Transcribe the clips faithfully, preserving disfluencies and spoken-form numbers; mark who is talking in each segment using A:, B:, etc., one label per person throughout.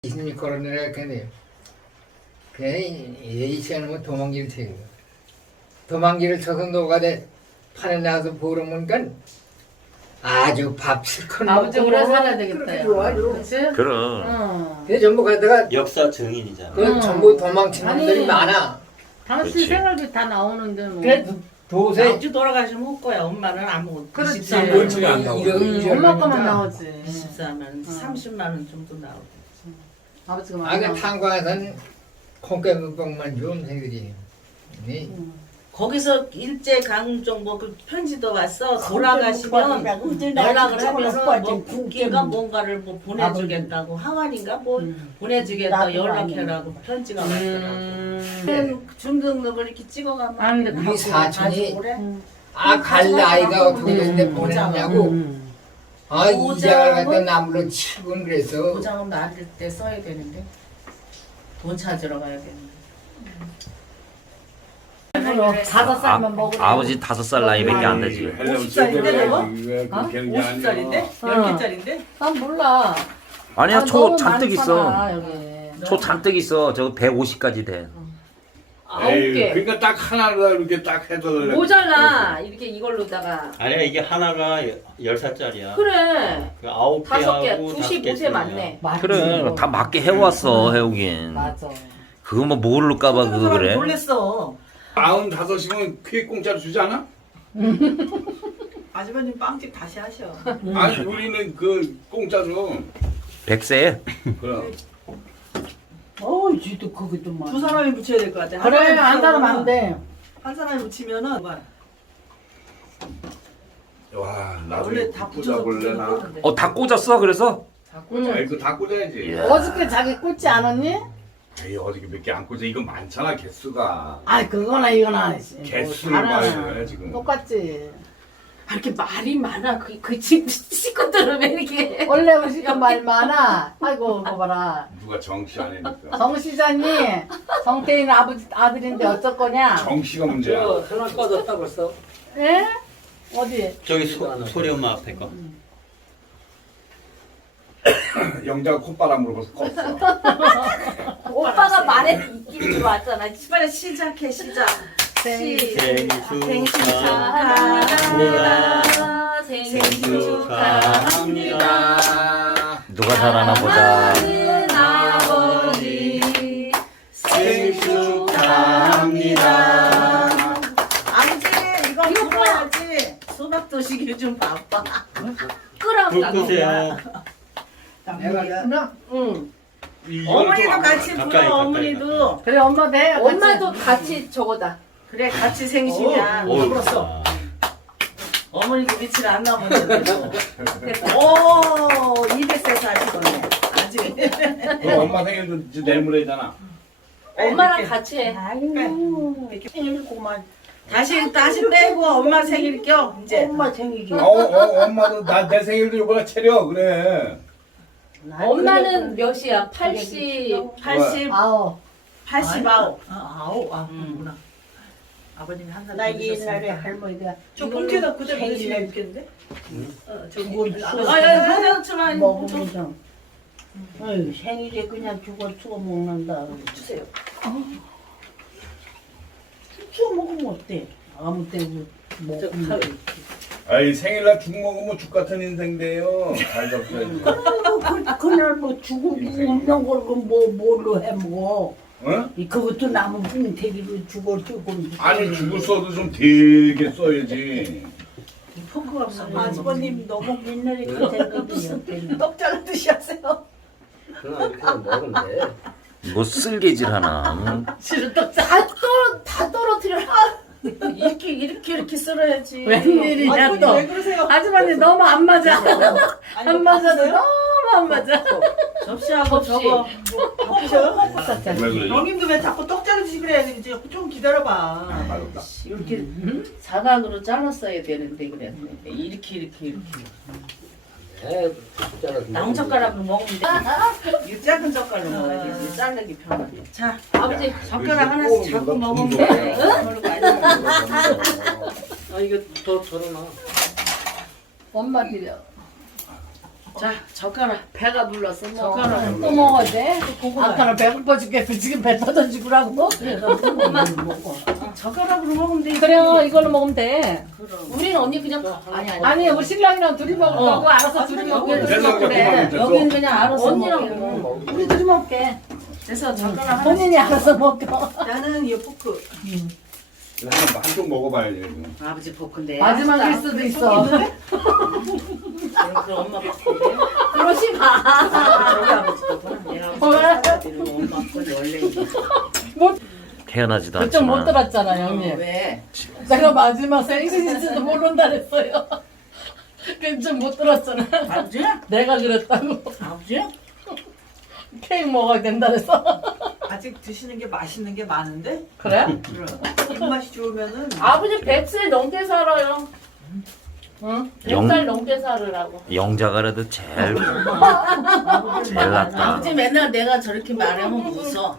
A: 이십육 걸어내라 했겠네요. 그냥 예의치 않으면 도망기를 치고 도망기를 쳐서 노가대 판에 나가서 보러 보니까 아주 밥 실컷
B: 아버지
A: 먹고
B: 오래 살아야
A: 그렇게
B: 되겠다.
A: 좋아요.
B: 그치?
C: 그럼
B: 어.
A: 그 전부 가다가
D: 역사 증인이잖아.
A: 그
B: 음.
A: 전부 도망치는
B: 아니.
A: 분들이 많아.
B: 당신
C: 그치.
B: 생활비 다 나오는데 뭐.
A: 그래 도저히
E: 아버지 돌아가시면 올 거야. 엄마는 아무
B: 그렇지.
E: 이십사만
B: 음.
E: 원,
A: 이런- 이런-
B: 음,
A: 이런
B: 엄마 거만
A: 거니까.
B: 나오지.
E: 이십사만 원, 삼십만 원 정도 나오고.
B: 아버지가
A: 아,
B: 많이
A: 그
B: 나오지.
A: 탄광에서는 콩깨물빵만 준 새들이. 네.
E: 거기서 일제 강점 뭐그 편지도 왔어. 돌아가시면 연락을 하면서 뭐 국기가 뭔가를 뭐 보내주겠다고 하완인가 뭐
B: 음.
E: 보내주겠다 연락해라고 편지가 왔더라고.
B: 음.
E: 주민등록을 이렇게 찍어가면
B: 아, 근데
A: 우리
B: 갖고
A: 사촌이
E: 그래?
A: 아 갈 나이가 어떻게 됐는데
B: 음.
A: 보냈냐고.
B: 음.
A: 아 이자를 갖다
E: 보장은-
A: 나무로 치곤 그래서.
E: 보장은 나를 때 써야 되는데 돈 찾으러 가야겠네.
B: 다섯 살만 먹으래.
C: 아버지 다섯 살 나이밖에 안 되지.
F: 오십 살인데 내가?
A: 아?
F: 오십
E: 살인데?
B: 어.
E: 열 개짜린데?
B: 난 몰라.
C: 아니야
B: 아,
C: 초
B: 너무
C: 잔뜩
B: 많잖아,
C: 있어.
B: 여기.
C: 초 잔뜩 있어. 저거 백오십까지 돼.
B: 아홉 개.
F: 그러니까 딱 하나로 이렇게 딱 해서
B: 모자라. 이렇게 이걸로다가.
D: 아니야 이게 하나가 열 살짜리야.
B: 그래.
D: 그 아홉
B: 다섯 개,
D: 개하고
B: 구십오 세 맞네.
C: 그래 다 맞게 해왔어 해오긴.
B: 맞아.
C: 그거 뭐 모를까봐 그거 그래.
E: 놀랬어.
F: 마흔다섯이면 퀴 공짜로 주지 않아?
E: 아주버님 빵집 다시 하셔.
F: 아니 우리는 그 공짜로
C: 백세.
F: 그럼
G: 어이, 쥐도 그것도 많아.
E: 두 사람이 붙여야 될 것 같아. 한
B: 그래,
E: 사람이
B: 안 사람 안
E: 붙여놓으면-
B: 돼.
E: 한 사람이 붙이면은 봐.
F: 와 나도
E: 원래
F: 이거
E: 다
F: 꽂아
E: 붙여서
F: 볼래 나.
E: 붙이는데.
C: 어 다 꽂았어 그래서?
F: 아이 그다 꽂아야지.
C: 예.
B: 어저께 자기 꽂지 않았니?
F: 에이 어저께 몇 개 안 꽂아 이거 많잖아 개수가.
B: 아, 그거나 이거나 아니지. 뭐
F: 개수를
B: 다르나.
F: 봐야 돼 지금.
B: 똑같지.
G: 아, 이렇게 말이 많아. 그, 그 집, 식구들은 왜 이렇게.
B: 원래 우리가 말 많아. 아이고, 그거 봐라.
F: 누가 정씨 안 해니까.
B: 정 시장이 정태인 아버지 아들인데 어쩔 거냐?
F: 정씨가 문제야.
A: 하나 꺼졌다 벌써.
B: 예? 어디?
D: 저기 소, 소리 엄마 앞에 거.
F: 영자가 콧바람으로 벌써 껐어.
G: 오빠가 말에 있긴 들어왔잖아.
E: 빨리 시작해 시작.
B: 생일
D: 생일
E: 생일
D: 축하합니다.
G: 생일
D: 생일 축하합니다.
C: 누가 잘하나 보자.
G: 축하하는 아버지.
D: 생일 축하합니다.
E: 아니지 이거 불어야지. 수박 드시기 좀 바빠.
D: 불 끄세요.
A: 내가
B: 응.
E: 어머니도 같이
D: 가까이,
E: 불어
D: 가까이,
E: 어머니도.
B: 그래 엄마 돼.
G: 엄마도 같이 저거다.
E: 그래 같이 생신이야.
D: 오,
E: 불었어. 어머니도 며칠 안 남았는데. 오 이백 세 사시거네. 아직.
F: 그 엄마 생일도 이제 내일 모레잖아.
G: 엄마랑 같이 해.
E: 아이고 생일 고만. 다시 다시 빼고 엄마 생일 껴 이제.
G: 엄마 생일이.
F: 어, 어 엄마도 나 내 생일도 요번에 차려 그래.
G: 엄마는 몇이야? 팔십.
E: 팔십
B: 아우.
E: 팔십아홉. 아 아홉 아 그렇구나. 아버님이 한 살.
G: 나 옛날에 할머니가
E: 저 본캐다 그대로
G: 생일날
E: 드시면 좋겠는데? 어, 저
G: 그걸
E: 아, 야, 사장처럼
G: 먹으면서. 어이, 생일에 그냥 죽어 추워 먹는다.
E: 주세요.
G: 추워 먹으면 어때? 아무 때고
E: 저
G: 먹으면.
E: 칼.
F: 아이 생일날 죽 먹으면 죽 같은 인생 돼요. 잘 잡숴야지.
G: 그, 그날 뭐 죽은 없는 걸 뭐, 뭘로 해 먹어.
F: 어?
G: 이 그것도 나무 뭉태기로 죽어 죽은.
F: 아니 죽을 써도 좀 되게 써야지.
E: 포크가 없어.
G: 아주버님 너무 옛날에 그 생각이
E: 떡잘 드시하세요.
A: 그냥 이렇게 먹으면 돼.
C: 뭐 쓸개질 하나. 응?
G: 다 떨어 다 떨어뜨려.
E: 이렇게 이렇게 이렇게 썰어야지.
B: 웬일이냐 또.
E: 왜 그러세요?
B: 아주머니 너무 안 맞아.
E: 아니,
B: 안 맞아도
E: 바쁘세요?
B: 너무 안 맞아.
E: 접시하고
B: 접시.
E: 저거 바쁘셔요?
F: 왜 그래?
E: 형님도 왜 자꾸 떡잘 드시 그래? 이제 좀 기다려봐.
F: 맛없다.
E: 이렇게 사각으로 잘랐어야 되는데 그랬네. 이렇게 이렇게 이렇게.
A: 에 숫자라서
E: 나무젓가락으로 먹으면 돼. 이 작은 젓갈로 먹어야지. 자르기 편하게. 자, 아버지 젓가락 하나씩 잡고 먹으면 돼. 그러고 아니면
A: 아 이거 더 덜어놔.
B: 엄마 드려.
E: 자 젓가락 배가 불렀어. 뭐.
B: 젓가락 또 먹어야 돼? 아까는 배고파 죽겠어. 지금 배 터져 죽으라고.
E: 엄마 젓가락으로 먹으면 돼.
B: 그래 이걸로 먹으면 돼.
E: 우리는 언니 그냥 아니 아니.
B: 아니 우리 신랑이랑 둘이 먹을 거고 알아서 둘이 먹게 둘이
F: 세상
B: 먹게.
F: 잡고만 됐어.
E: 여기는 그냥 알아서
B: 언니랑
E: 먹고.
B: 우리 둘이 먹게.
E: 그래서 젓가락 하나.
B: 본인이 알아서 먹고.
E: 나는 이 포크.
F: 한번 한쪽 먹어봐야지. 지금.
E: 아버지 포크인데.
B: 마지막일 수도 있어.
E: 그럼 그 엄마 포크인데.
B: 그러지 마.
E: 저기 아버지 포크는 얘 아버지 포크는 엄마 포크 원래 이거.
C: 태어나지도
B: 그쪽 못
C: 않지만
B: 들었잖아 형님.
E: 왜?
B: 내가 마지막 생신인지도 모른다 그랬어요. 그쪽 못 들었잖아.
E: 아버지?
B: 내가 그랬다고.
E: 아버지?
B: 케이크 먹어야 된다 그래서.
H: 아직 드시는 게 맛있는 게 많은데
B: 그래?
H: 입맛이 좋으면은
B: 아버지 백 살 넘게 살아요. 응?
C: 영-
B: 백 살 넘게 살으라고.
C: 영자가라도 제일 제일 낫다.
E: 아버지 맨날 내가 저렇게 말하면 웃어.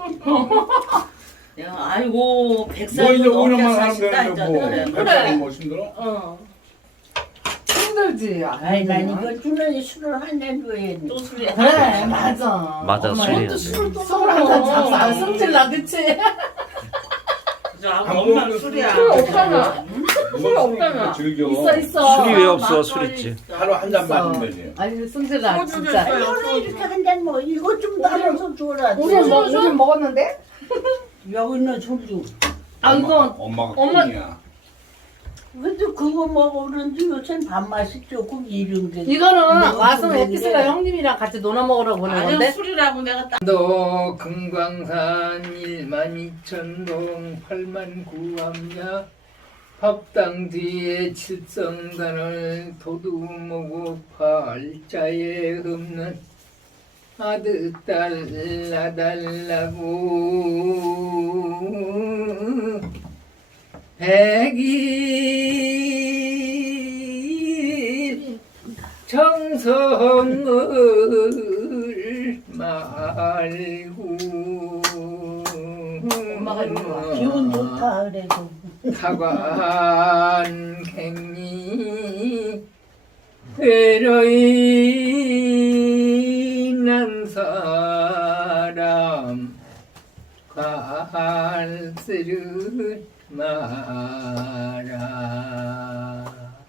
E: 내가 아이고 백
F: 뭐
E: 살
F: 이제 오
E: 넘게
F: 년만 하면
E: 사신다
F: 되는데
E: 이제
F: 뭐.
E: 그래.
F: 백살은 뭐 힘들어?
B: 어. 힘들지.
G: 아이 난 이거 주머니 술을 한 잔 줘야 돼.
E: 또 술이야.
B: 그래 맞아.
C: 맞아,
B: 엄마
C: 술이야.
B: 이것도 술을 또 술을 한잔 잡수 안 승질 나 그치?
E: 저 아버지
F: 안
E: 엄마
F: 먹으면
E: 술이야.
B: 술 없잖아.
F: 술
B: 없잖아.
F: 즐겨.
B: 있어 있어.
C: 술이 왜 없어?
B: 막걸리
C: 술 있지.
B: 있어.
F: 하루 한 잔
B: 있어.
F: 마시면 되지.
B: 아니 승질 나
H: 소주도
B: 진짜.
H: 있어요.
G: 하루 이렇게 한 잔 뭐 이거 좀 나눠서 줘라.
B: 우리 먹 우리 먹었는데?
G: 여기는 소주.
B: 아 이거
F: 엄마가
B: 엄마-
F: 꾼이야.
G: 근데 그거 먹으는데 요새 밥맛이 조금 이른 게.
B: 이거는
G: 너무
B: 와서
G: 좋은데.
B: 엑기스가 형님이랑 같이 놀아 먹으라고 보는
E: 아니야
B: 건데.
E: 술이라고 내가 딱.
A: 도 금광산 일만 이천동 팔만 구암야 법당 뒤에 칠성단을 도두모고 팔자에 없는 아들 딸 낳달라고 백일 정성을 말고
B: 엄마가 이거
G: 기분 좋다 그래도.
A: 타관 갱리 외로이 난 사람 갈수를 마라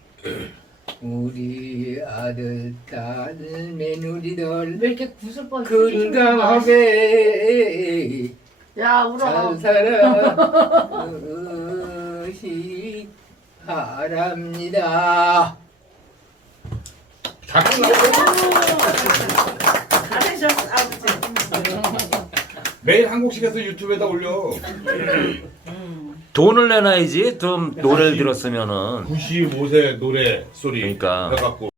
A: 우리 아들 딸 며느리들
B: 왜 이렇게 구슬뻔
A: 건강하게
B: 야 울어.
A: 잘 살아시 바랍니다.
F: 다 끝났어.
E: 잘하셨어 아버지.
F: 매일 한 곡씩 해서 유튜브에다 올려.
C: 돈을 내놔야지. 좀 노래를 들었으면은.
F: 구십오 세 노래 소리
C: 그러니까.
F: 해갖고